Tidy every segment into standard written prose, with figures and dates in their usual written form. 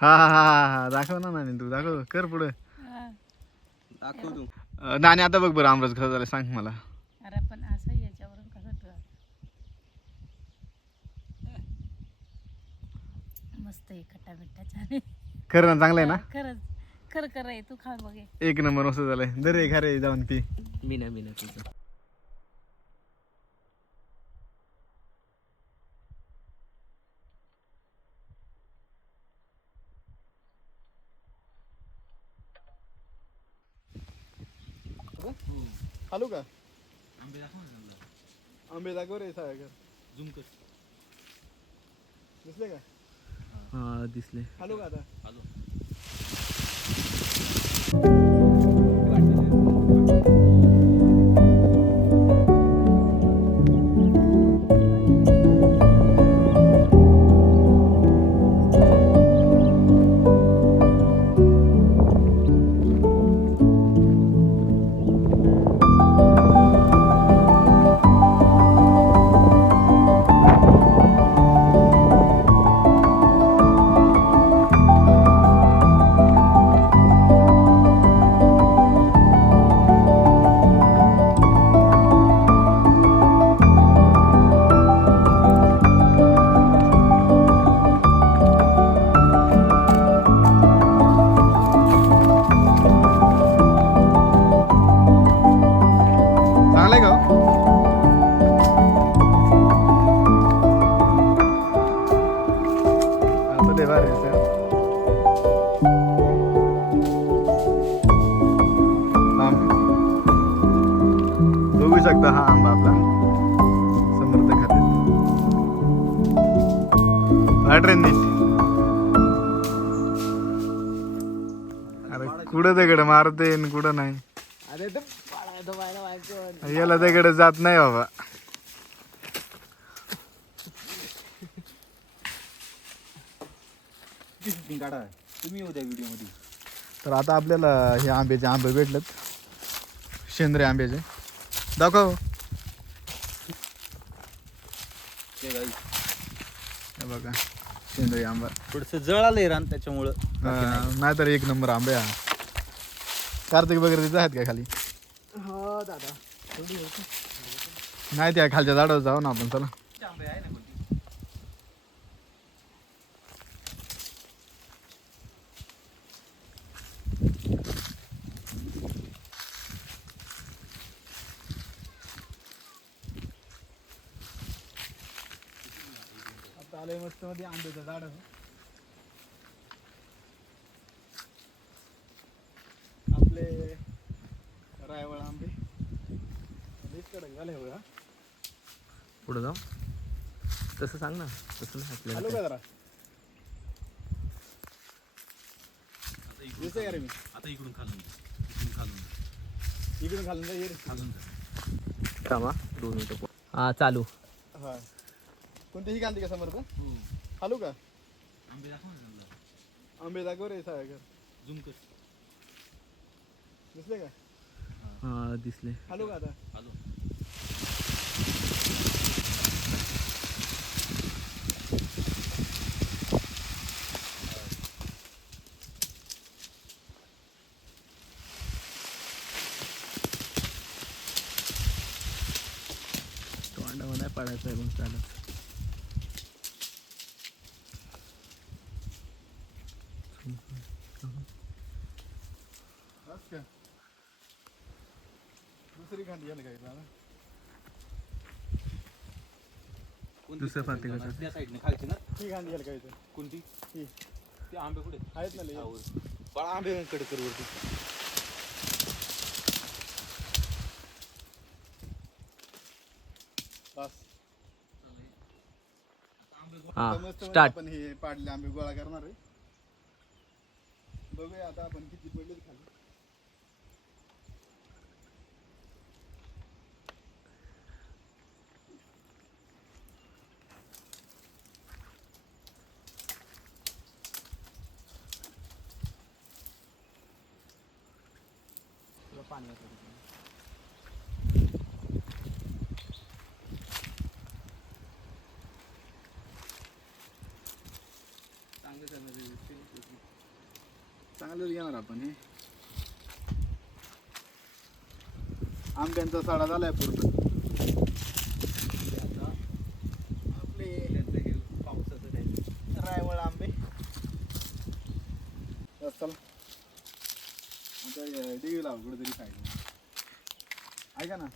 हा हा हा हा दाखव ना नानी, तू दाखव, कर पुढे दाखव तू. नानी. आता बघ बरं आमरस कसं झालं सांग मला. अरे पण असं याच्यावरून कसं मस्त आहे, खट्टा मिठ्ठा छान आहे. खरं ना, चांगलं आहे ना. खरंच खरं खरं आहे, तू खा बघ. एक नंबर मस्त झालंय. दरे खरे जाऊन पी. बिना बिना तुझं. हॅलो का आंबे दाखव रे सागर. झूम कर. दिसले का? हा दिसले. हॅलो का आता? हॅलो. चांगलंय का हो? आता ते भारी आहे. बघू शकता हा आंबा आपला समर्थ खाते. ट्रेन अरे कुठं दगड मारते आणि कुठं नाही. अरे तर पाळायला व्हायचं. याला दगड जात नाही बाबा. काढा तुम्ही उद्या व्हिडिओ मध्ये. तर आता आपल्याला हे आंबे भेटलेत, शेंद्रे आंब्याचे. दाखव. हे बघा शेंद्रे आंबा. थोडस जळालंय रान त्याच्यामुळं. नाहीतर एक नंबर आंबे. हा कार्तिक वगैरे तिथं आहेत का खाली? हो दादा. नाही त्या खालच्या झाडावर जाऊ ना आपण. चला. आंबे आहे ना कोणती? आता आलंय मस्त मध्ये आंब्याचं झाड. आपले रायवळ आंबे कडक झाले हो. पुढे जाऊ. तसं सांग ना. तसं नाही हॅलो आपल्याला. का जरा दिसतंय का रे मी? आता इकडून खालून इकडून खालून जा. ये रे. थांबा 2 मिनिटं. हा चालू. हा कोणतीही कांदी का समर्थ? हॅलो का? आंबे दाखव रे सागर. झूम कर. दिसले का? हा दिसले. हॅलो का आता? हॅलो. तोंडावर पडायचं आहे मग चालत. बस का? दुसरी कांदी घ्यायला काय दादा? दुसऱ्या पार्टीला त्या साईडने खायची ना. ही कांदी घ्यायला काय? कोणती? ही ते आंबे कुठे आहेत ना लय. बाळा आंबे कडे कर वरती. बस. हा मस्त स्टार्ट. आपण हे पाडले आंबे गोळा करणार आहे. बघूया आता आपण किती पडले खाली. पाणी. चांगलंच घेणार आपण हे. आंब्यांचा साडा झालाय पूर्ण. आपले रायवळ आंबे. चल आता देवी लाव कुठेतरी खायला. ऐका ना,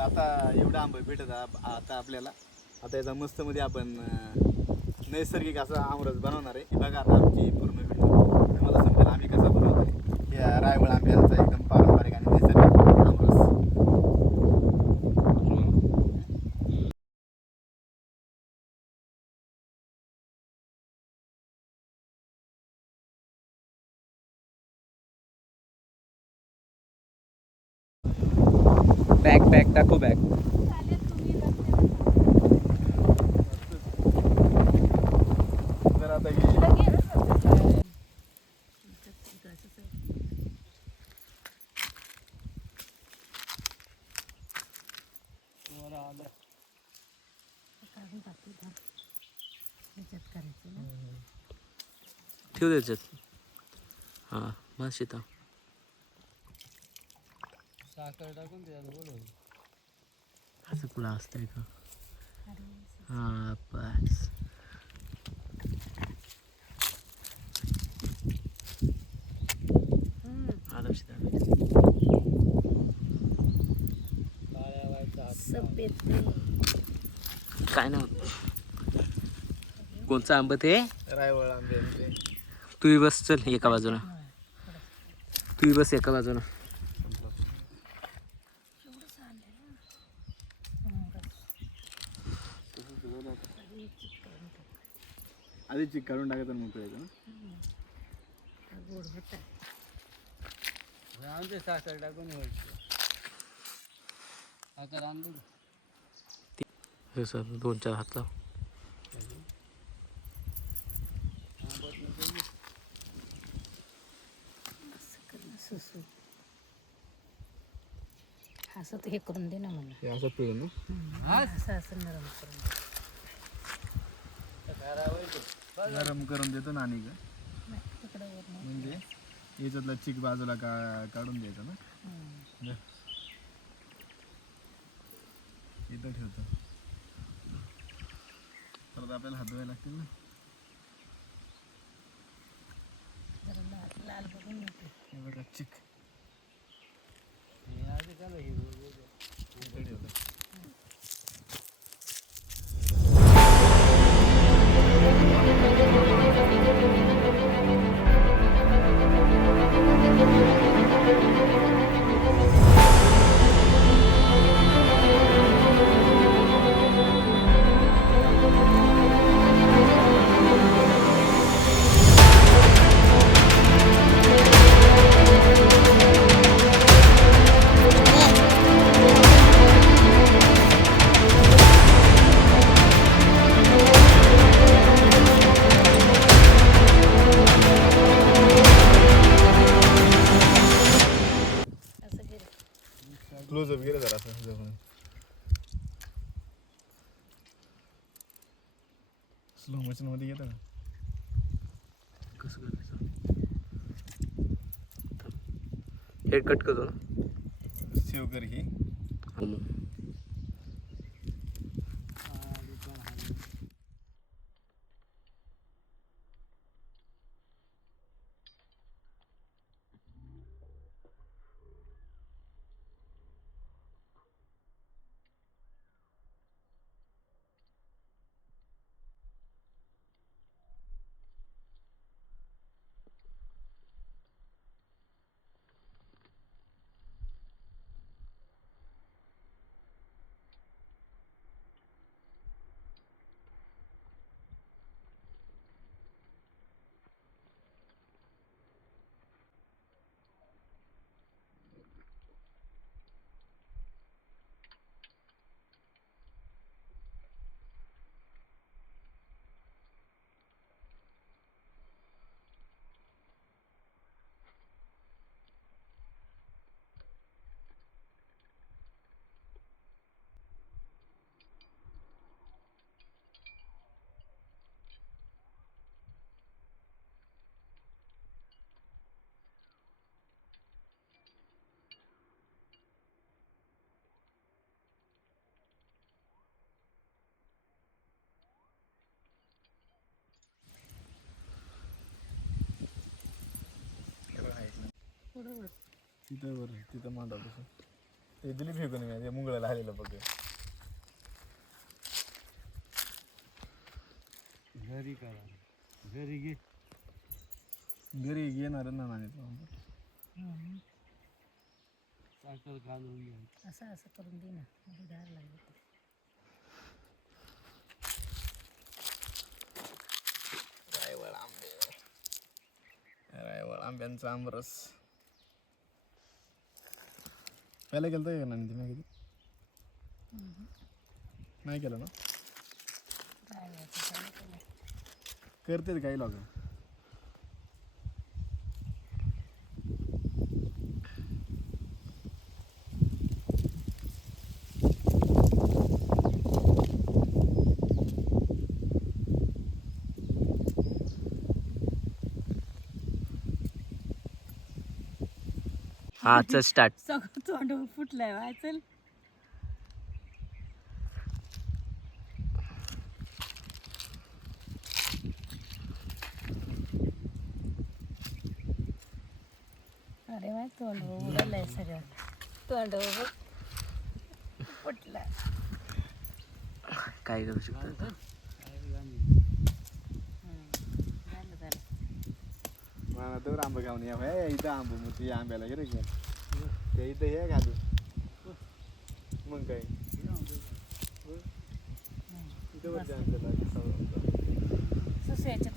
आता एवढं आंबे भेटत आता आपल्याला. आता याचा मस्त मध्ये आपण नैसर्गिक असा आमरस बनवणार आहे. बघा आता आमची पूर्ण व्हिडिओ तुम्हाला समजेल आम्ही कसा बनवतोय. या रायवळ आंब्याचा एकदम पारंपरिक आणि नैसर्गिक आमरस. बॅग बॅग दाखव बॅग. तर आता हे ठेव द्यायच्यात. हां बस शेता. साखर टाकून त्याच्यात बोलव. असं कुठं असतंय का? हां बस. आलं शेता. काळ्या व्हायचा हात. काय ना कोणचं आंबं ते? रायवळ आंबे. तूही बस चल एका बाजूला. तूही बस एका बाजूला. आधी चिक काढून टाकायचं मग करायचं ना. आमचे साखर टाकून व्हायचं. साखर आणलं हे सर 2-4 हात लाव. असं तर हे करून दे ना मला. हे असं पिळून ना असं नरम करून दे. नरम करून देतो ना. आणि का नाही, तिकडं वर नाही. म्हणजे याच्यातला चिक बाजूला काढून द्यायचं ना. इथं ठेवतो. परत आपल्याला हात धुवायला लागतील ना. जरा लाल लाल बघून नको. हे बघा चिक हे आधी काय हिरवं इथं ठेवलं. असं घे. क्लोजअप गेलं जरा असं जवळ. स्लो मोशन मध्ये येतं का? कसं करायचं? हेड कट करतो ना. सेव कर ही. पुढं तिथं बरं तिथं मांडा तसं ते दिली फेकून मी ते मुंगळाला आलेलं बघ घरी करा घरी घे घरी येणार ना नाणी साखर घालून घ्या असं असं करून दे ना म्हणजे धार लागली तर. रायवळ आंब्यांचा आमरस पहिला केलं का नाणी तुम्ही कधी नाही केलं ना रायवाचं चालू केलं. करते काही लोक हा चल स्टार्ट. सगळं तोंडावर फुटलंय वाचल. अरे वा तोंड उडलंय सगळं तोंडावर फुटलं. काय करू शकतो आता? झालं झालं. मला तर आंबा खाऊन या भाई इथं आंबा मग ते आंब्याला गेलं की ते इथं हे घालू मग काय इथं वरती आंब्याला सुस्याच्या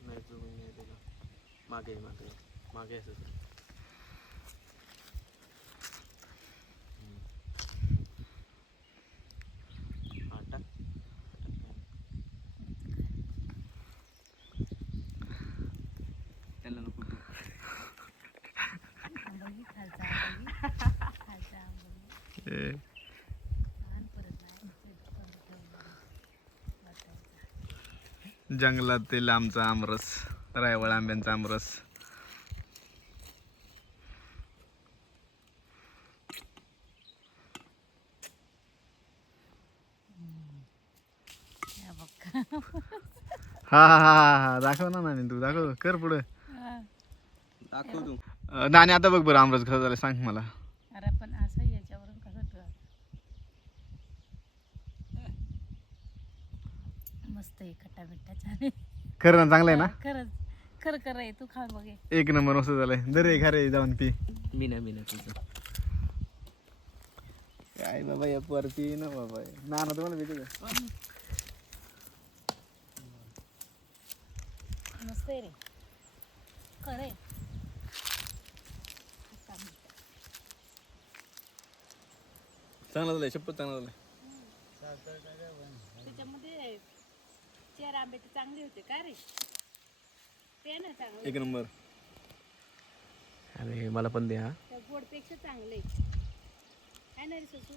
नाही जुळून नाही त्याला मागे मागे मागे असं टाक त्याला नको आंबोली खालचा आंबोली खालचा आंबोली लहान परत नाही वाटायचा. जंगलातील आमचा आमरस रायवळ आंब्यांचा आमरस या बघ. हा हा हा हा दाखव ना नाणी तू दाखव कर पुढे दाखव तू. नाणी आता बघ बरं आमरस कसं झालं सांग मला अरे पण असं याच्यावरून कसं मस्त आहे खट्टा मिठ्ठा छान आहे. खरं ना चांगलं आहे ना खरंच खरं खरं आहे तू खा बघे. एक नंबर मस्त झालंय दरे खरे जाऊन पी मी नाही तुझं काय बाबा या परती ना बाबा ना तुम्हाला भेटू मस्त आहे रे खरं आहे. खट्टा मिठ्ठा. चांगलं झालंय शपथ चांगलं झालंय त्याच्यामध्ये 4 आंबे तर चांगले होते का रे ते ना चांगले एक नंबर अरे मला पण दे हा त्या गोडपेक्षा चांगले आहे ना रे ससू.